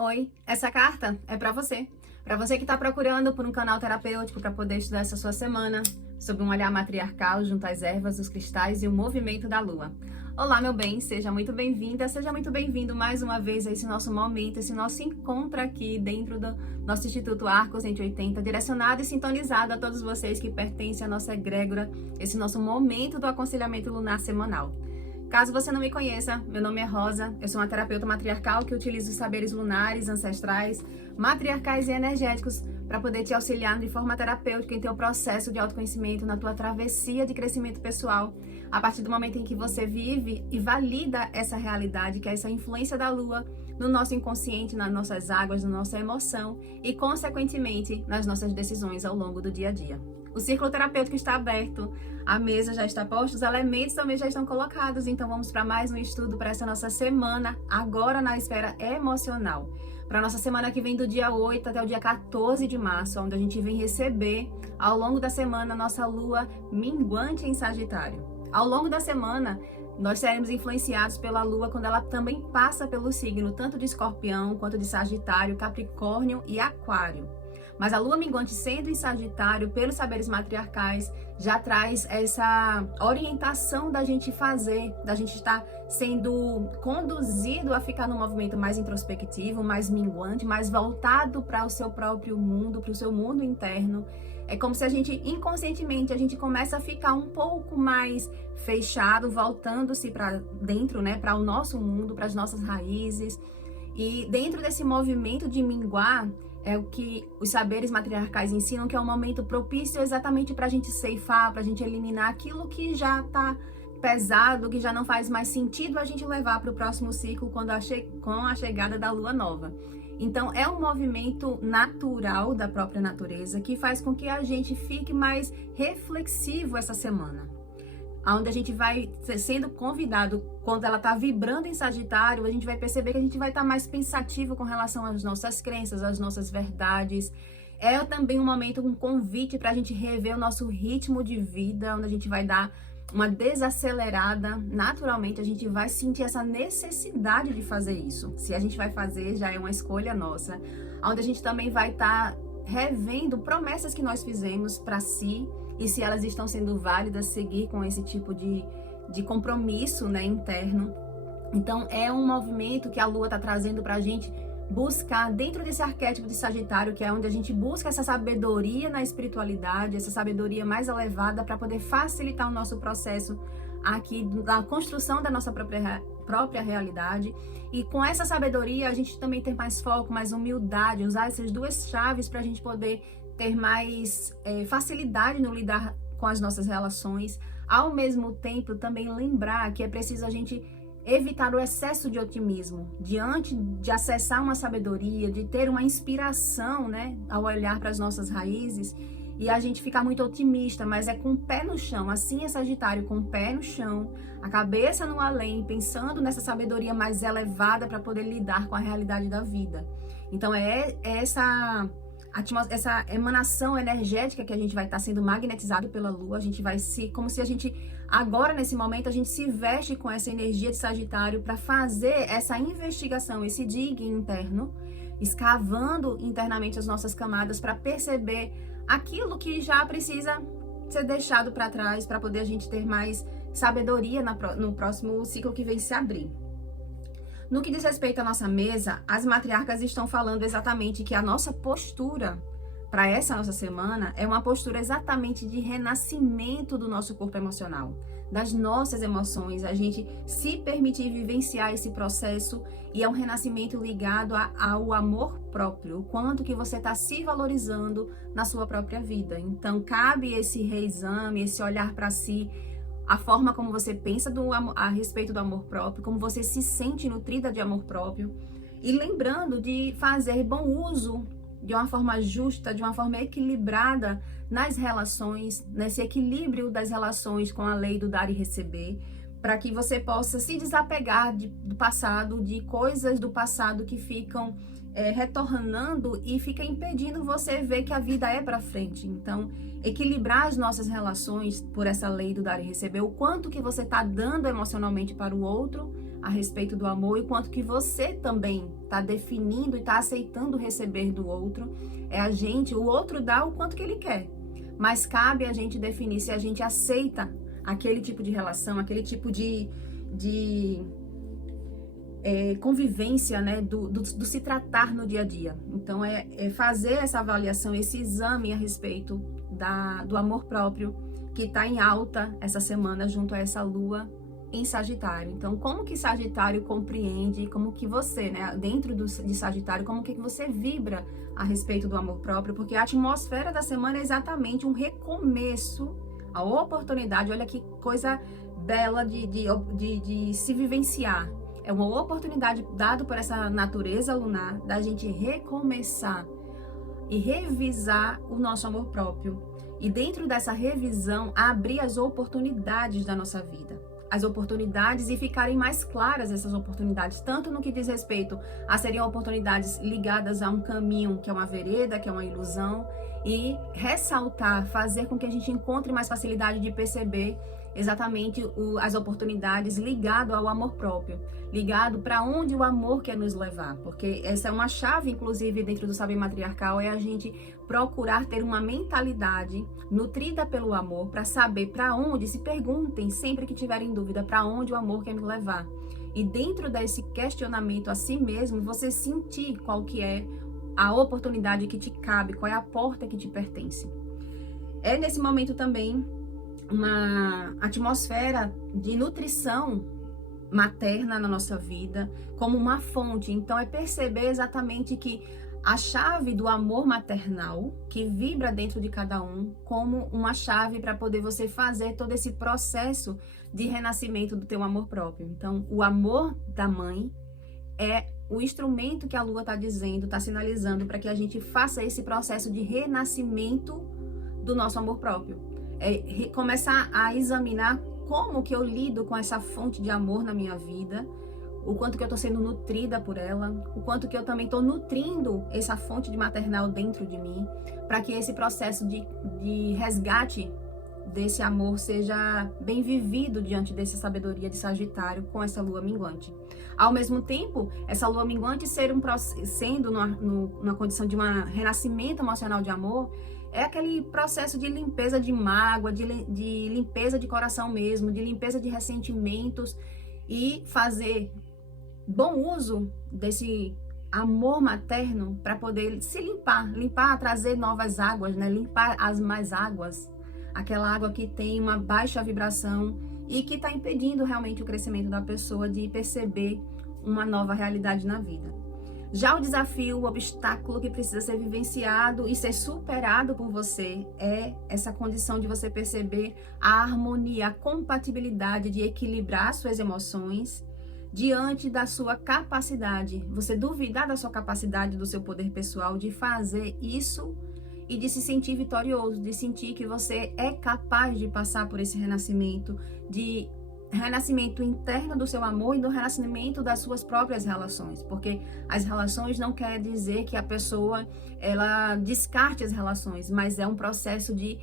Oi, essa carta é pra você. Pra você que tá procurando por um canal terapêutico para poder estudar essa sua semana sobre um olhar matriarcal junto às ervas, os cristais e o movimento da lua. Olá, meu bem, seja muito bem-vinda, seja muito bem-vindo mais uma vez a esse nosso momento, esse nosso encontro aqui dentro do nosso Instituto Arco 180, direcionado e sintonizado a todos vocês que pertencem à nossa egrégora, esse nosso momento do aconselhamento lunar semanal. Caso você não me conheça, meu nome é Rosa, eu sou uma terapeuta matriarcal que utiliza os saberes lunares, ancestrais, matriarcais e energéticos para poder te auxiliar de forma terapêutica em teu processo de autoconhecimento, na tua travessia de crescimento pessoal, a partir do momento em que você vive e valida essa realidade, que é essa influência da lua no nosso inconsciente, nas nossas águas, na nossa emoção e, consequentemente, nas nossas decisões ao longo do dia a dia. O círculo terapêutico está aberto, a mesa já está posta, os elementos também já estão colocados, então vamos para mais um estudo para essa nossa semana, agora na esfera emocional. Para a nossa semana que vem do dia 8 até o dia 14 de março, onde a gente vem receber, ao longo da semana, a nossa lua minguante em Sagitário. Ao longo da semana, nós seremos influenciados pela lua quando ela também passa pelo signo, tanto de Escorpião, quanto de Sagitário, Capricórnio e Aquário. Mas a lua minguante sendo em Sagitário, pelos saberes matriarcais, já traz essa orientação da gente fazer, da gente estar sendo conduzido a ficar num movimento mais introspectivo, mais minguante, mais voltado para o seu próprio mundo, para o seu mundo interno. É como se a gente, inconscientemente, a gente começa a ficar um pouco mais fechado, voltando-se para dentro, né, para o nosso mundo, para as nossas raízes. E dentro desse movimento de minguar, é o que os saberes matriarcais ensinam, que é um momento propício exatamente para a gente ceifar, para a gente eliminar aquilo que já está pesado, que já não faz mais sentido a gente levar para o próximo ciclo com a chegada da lua nova. Então, é um movimento natural da própria natureza que faz com que a gente fique mais reflexivo essa semana. Onde a gente vai sendo convidado, quando ela está vibrando em Sagitário, a gente vai perceber que a gente vai estar mais pensativo com relação às nossas crenças, às nossas verdades. É também um momento, um convite para a gente rever o nosso ritmo de vida, onde a gente vai dar uma desacelerada. Naturalmente, a gente vai sentir essa necessidade de fazer isso. Se a gente vai fazer, já é uma escolha nossa. Onde a gente também vai estar revendo promessas que nós fizemos para si, e se elas estão sendo válidas, seguir com esse tipo de compromisso, né, interno. Então, é um movimento que a Lua está trazendo para a gente buscar dentro desse arquétipo de Sagitário, que é onde a gente busca essa sabedoria na espiritualidade, essa sabedoria mais elevada para poder facilitar o nosso processo aqui da construção da nossa própria realidade. E com essa sabedoria, a gente também ter mais foco, mais humildade, usar essas duas chaves para a gente poder ter mais facilidade no lidar com as nossas relações. Ao mesmo tempo, também lembrar que é preciso a gente evitar o excesso de otimismo, diante de acessar uma sabedoria, de ter uma inspiração, né, ao olhar para as nossas raízes, e a gente ficar muito otimista, mas é com o pé no chão. Assim é Sagitário, com o pé no chão, a cabeça no além, pensando nessa sabedoria mais elevada para poder lidar com a realidade da vida. Então essa emanação energética que a gente vai estar sendo magnetizado pela Lua, a gente vai como se a gente, agora nesse momento, a gente se veste com essa energia de Sagitário para fazer essa investigação, esse digging interno, escavando internamente as nossas camadas para perceber aquilo que já precisa ser deixado para trás, para poder a gente ter mais sabedoria no próximo ciclo que vem se abrir. No que diz respeito à nossa mesa, as matriarcas estão falando exatamente que a nossa postura para essa nossa semana é uma postura exatamente de renascimento do nosso corpo emocional, das nossas emoções, a gente se permitir vivenciar esse processo, e é um renascimento ligado ao amor próprio, o quanto que você está se valorizando na sua própria vida. Então, cabe esse reexame, esse olhar para si, a forma como você pensa a respeito do amor próprio, como você se sente nutrida de amor próprio, e lembrando de fazer bom uso de uma forma justa, de uma forma equilibrada nas relações, nesse equilíbrio das relações com a lei do dar e receber, para que você possa se desapegar do passado, de coisas do passado que ficam retornando e fica impedindo você ver que a vida é para frente. Então, equilibrar as nossas relações por essa lei do dar e receber, o quanto que você está dando emocionalmente para o outro, a respeito do amor e quanto que você também está definindo e está aceitando receber do outro. O outro dá o quanto que ele quer, mas cabe a gente definir se a gente aceita aquele tipo de relação, aquele tipo de convivência, né, do se tratar no dia a dia. Então, fazer essa avaliação, esse exame a respeito do amor próprio, que está em alta essa semana junto a essa lua em Sagitário. Então, como que Sagitário compreende, como que você, né, dentro de Sagitário, como que você vibra a respeito do amor próprio? Porque a atmosfera da semana é exatamente um recomeço, a oportunidade, olha que coisa bela de se vivenciar. É uma oportunidade dada por essa natureza lunar da gente recomeçar e revisar o nosso amor próprio. E dentro dessa revisão, abrir as oportunidades da nossa vida. As oportunidades e ficarem mais claras essas oportunidades, tanto no que diz respeito a seriam oportunidades ligadas a um caminho, que é uma vereda, que é uma ilusão, e ressaltar, fazer com que a gente encontre mais facilidade de perceber exatamente as oportunidades ligado ao amor próprio, ligado para onde o amor quer nos levar, porque essa é uma chave, inclusive, dentro do saber matriarcal, é a gente procurar ter uma mentalidade nutrida pelo amor para saber para onde, se perguntem sempre que tiverem dúvida, para onde o amor quer me levar. E dentro desse questionamento a si mesmo, você sentir qual que é a oportunidade que te cabe, qual é a porta que te pertence. É nesse momento também uma atmosfera de nutrição materna na nossa vida, como uma fonte. Então, é perceber exatamente que a chave do amor maternal, que vibra dentro de cada um, como uma chave para poder você fazer todo esse processo de renascimento do teu amor próprio. Então, o amor da mãe é o instrumento que a Lua está dizendo, está sinalizando para que a gente faça esse processo de renascimento do nosso amor próprio. Começar a examinar como que eu lido com essa fonte de amor na minha vida, o quanto que eu estou sendo nutrida por ela, o quanto que eu também estou nutrindo essa fonte de maternal dentro de mim, para que esse processo de resgate desse amor seja bem vivido diante dessa sabedoria de Sagitário com essa lua minguante. Ao mesmo tempo, essa lua minguante sendo numa condição de um renascimento emocional de amor, é aquele processo de limpeza de mágoa, de limpeza de coração mesmo, de limpeza de ressentimentos e fazer bom uso desse amor materno para poder se limpar, trazer novas águas, né? Limpar as mais águas, aquela água que tem uma baixa vibração e que está impedindo realmente o crescimento da pessoa de perceber uma nova realidade na vida. Já o desafio, o obstáculo que precisa ser vivenciado e ser superado por você é essa condição de você perceber a harmonia, a compatibilidade de equilibrar suas emoções diante da sua capacidade. Você duvidar da sua capacidade, do seu poder pessoal de fazer isso e de se sentir vitorioso, de sentir que você é capaz de passar por esse renascimento, de renascimento interno do seu amor e do renascimento das suas próprias relações, porque as relações não quer dizer que a pessoa ela descarte as relações, mas é um processo de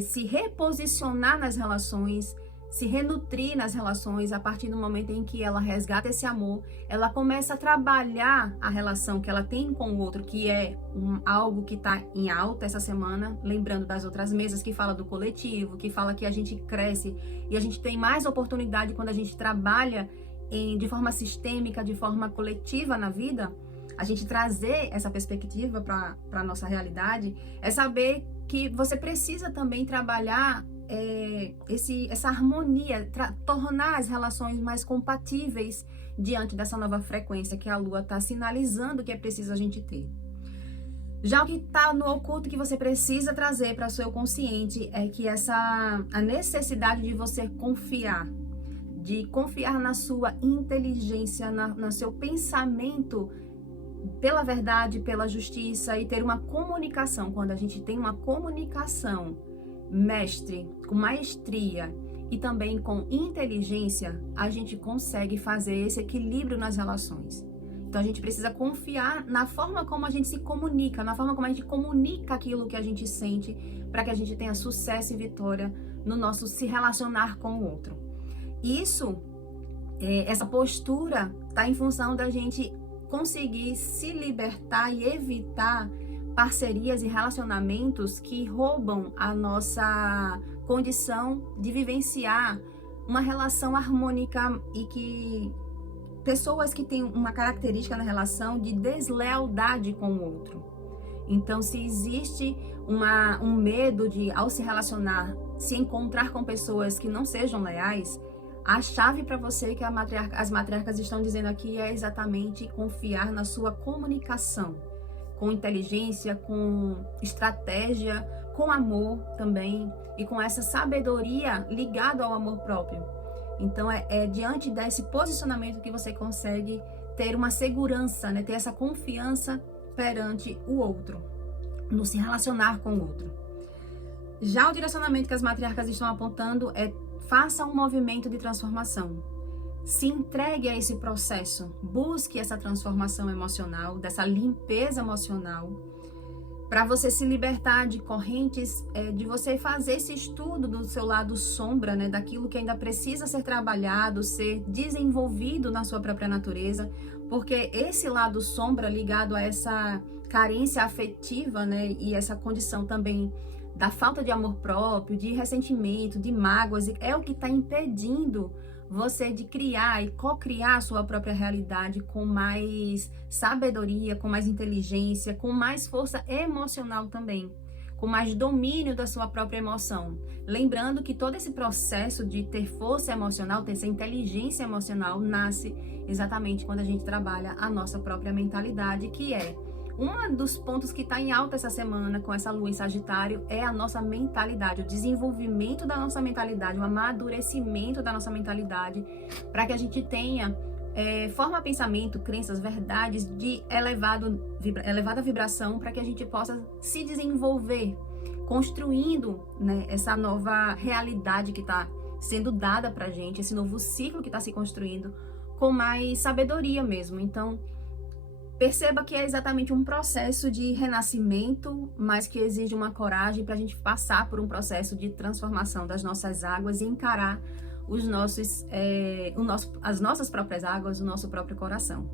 se reposicionar nas relações, se renutrir nas relações. A partir do momento em que ela resgata esse amor, ela começa a trabalhar a relação que ela tem com o outro, que é algo que está em alta essa semana, lembrando das outras mesas que fala do coletivo, que fala que a gente cresce e a gente tem mais oportunidade quando a gente trabalha de forma sistêmica, de forma coletiva na vida. A gente trazer essa perspectiva para a nossa realidade é saber que você precisa também trabalhar essa harmonia, tornar as relações mais compatíveis diante dessa nova frequência que a Lua está sinalizando que é preciso a gente ter. Já o que está no oculto que você precisa trazer para o seu consciente é que a necessidade de você confiar na sua inteligência, no seu pensamento pela verdade, pela justiça e ter uma comunicação. Quando a gente tem uma comunicação mestre, com maestria e também com inteligência, a gente consegue fazer esse equilíbrio nas relações. Então a gente precisa confiar na forma como a gente se comunica, na forma como a gente comunica aquilo que a gente sente, para que a gente tenha sucesso e vitória no nosso se relacionar com o outro. Isso essa postura está em função da gente conseguir se libertar e evitar parcerias e relacionamentos que roubam a nossa condição de vivenciar uma relação harmônica e que pessoas que têm uma característica na relação de deslealdade com o outro. Então, se existe um medo de, ao se relacionar, se encontrar com pessoas que não sejam leais, a chave para você que as matriarcas estão dizendo aqui é exatamente confiar na sua comunicação, com inteligência, com estratégia, com amor também e com essa sabedoria ligada ao amor próprio. Então é diante desse posicionamento que você consegue ter uma segurança, né? Ter essa confiança perante o outro, no se relacionar com o outro. Já o direcionamento que as matriarcas estão apontando é: faça um movimento de transformação. Se entregue a esse processo, busque essa transformação emocional, dessa limpeza emocional, para você se libertar de correntes, de você fazer esse estudo do seu lado sombra, né, daquilo que ainda precisa ser trabalhado, ser desenvolvido na sua própria natureza, porque esse lado sombra ligado a essa carência afetiva, né, e essa condição também da falta de amor próprio, de ressentimento, de mágoas, é o que está impedindo você de criar e co-criar a sua própria realidade com mais sabedoria, com mais inteligência, com mais força emocional também, com mais domínio da sua própria emoção. Lembrando que todo esse processo de ter força emocional, ter essa inteligência emocional, nasce exatamente quando a gente trabalha a nossa própria mentalidade, que é um dos pontos que está em alta essa semana com essa lua em Sagitário, é a nossa mentalidade, o desenvolvimento da nossa mentalidade, o amadurecimento da nossa mentalidade, para que a gente tenha forma, pensamento, crenças, verdades de elevada vibração, para que a gente possa se desenvolver, construindo, né, essa nova realidade que está sendo dada para a gente, esse novo ciclo que está se construindo com mais sabedoria mesmo. Então, perceba que é exatamente um processo de renascimento, mas que exige uma coragem para a gente passar por um processo de transformação das nossas águas e encarar as nossas próprias águas, o nosso próprio coração.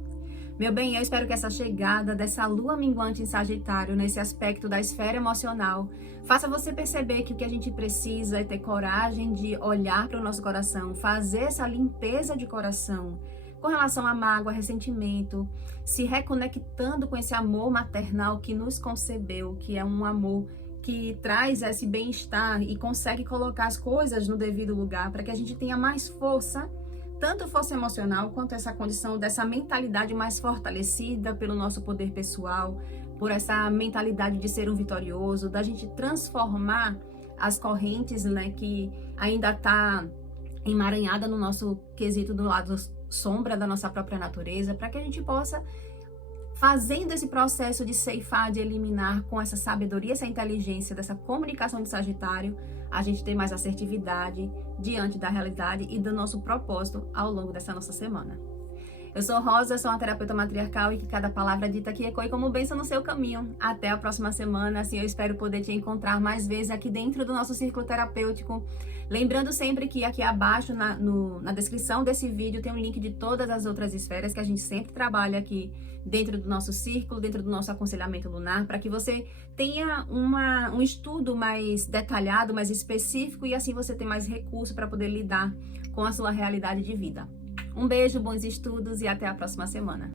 Meu bem, eu espero que essa chegada dessa lua minguante em Sagitário, nesse aspecto da esfera emocional, faça você perceber que o que a gente precisa é ter coragem de olhar para o nosso coração, fazer essa limpeza de coração, com relação à mágoa, ressentimento, se reconectando com esse amor maternal que nos concebeu, que é um amor que traz esse bem-estar e consegue colocar as coisas no devido lugar, para que a gente tenha mais força, tanto força emocional, quanto essa condição dessa mentalidade mais fortalecida pelo nosso poder pessoal, por essa mentalidade de ser um vitorioso, da gente transformar as correntes, né, que ainda está emaranhada no nosso quesito do lado sombra da nossa própria natureza, para que a gente possa, fazendo esse processo de ceifar, de eliminar com essa sabedoria, essa inteligência, dessa comunicação de Sagitário, a gente ter mais assertividade diante da realidade e do nosso propósito ao longo dessa nossa semana. Eu sou Rosa, sou uma terapeuta matriarcal e que cada palavra dita aqui ecoe como bênção no seu caminho. Até a próxima semana, assim eu espero poder te encontrar mais vezes aqui dentro do nosso círculo terapêutico. Lembrando sempre que aqui abaixo, na descrição desse vídeo, tem um link de todas as outras esferas que a gente sempre trabalha aqui dentro do nosso círculo, dentro do nosso aconselhamento lunar, para que você tenha um estudo mais detalhado, mais específico, e assim você tem mais recurso para poder lidar com a sua realidade de vida. Um beijo, bons estudos e até a próxima semana.